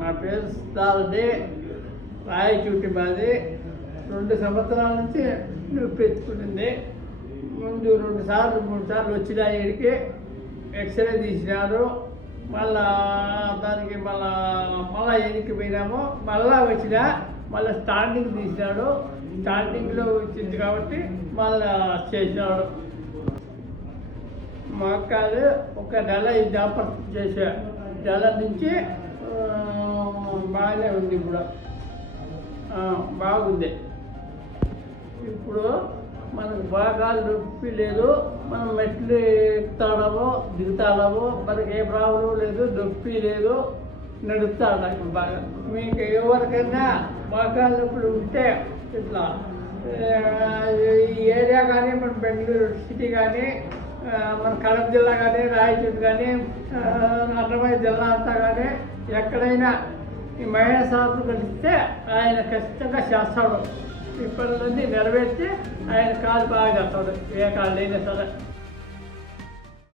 నా పేరు సిద్ధారెడ్డి, రాయచూటి మాది. 2 సంవత్సరాల నుంచి నొప్పి ఎత్తుకునింది. ముందు 2 సార్లు 3 సార్లు వచ్చిన ఇక్కడికి ఎక్స్రే తీసినారు. మళ్ళా దానికి మళ్ళా ఎనికి పోయినాము. మళ్ళా వచ్చిన మళ్ళీ స్టార్టింగ్ తీసినాడు. స్టార్టింగ్లో వచ్చింది కాబట్టి మళ్ళా చేసినాడు. మా అక్కలు 1 నెల ఇది ఆపరేషన్ చేసా. నెల నుంచి బాగానే ఉంది. ఇప్పుడు బాగుంది. ఇప్పుడు మనకు బాగా నొప్పి లేదు. మనం మెట్లు ఎక్కుతాడము దిగుతాడము. మనకి ఏ ప్రాబ్లం లేదు, నొప్పి లేదు, నడుపుతాడు ఇప్పుడు బాగా. మీకు ఎవరికైనా బాగా నొప్పులు ఉంటే ఇట్లా ఈ ఏరియా కానీ మన బెంగళూరు సిటీ కానీ మన కడప జిల్లా కానీ రాయచూరు కానీ అన్నమయ్య జిల్లా అంతా కానీ ఎక్కడైనా ఈ మహేష్ సార్లు కలిస్తే ఆయన ఖచ్చితంగా చేస్తాడు. ఈ పనులన్నీ నెరవేర్చి ఆయన కాలు బాగా చేస్తాడు. ఏ కాళ్ళు అయినా సరే.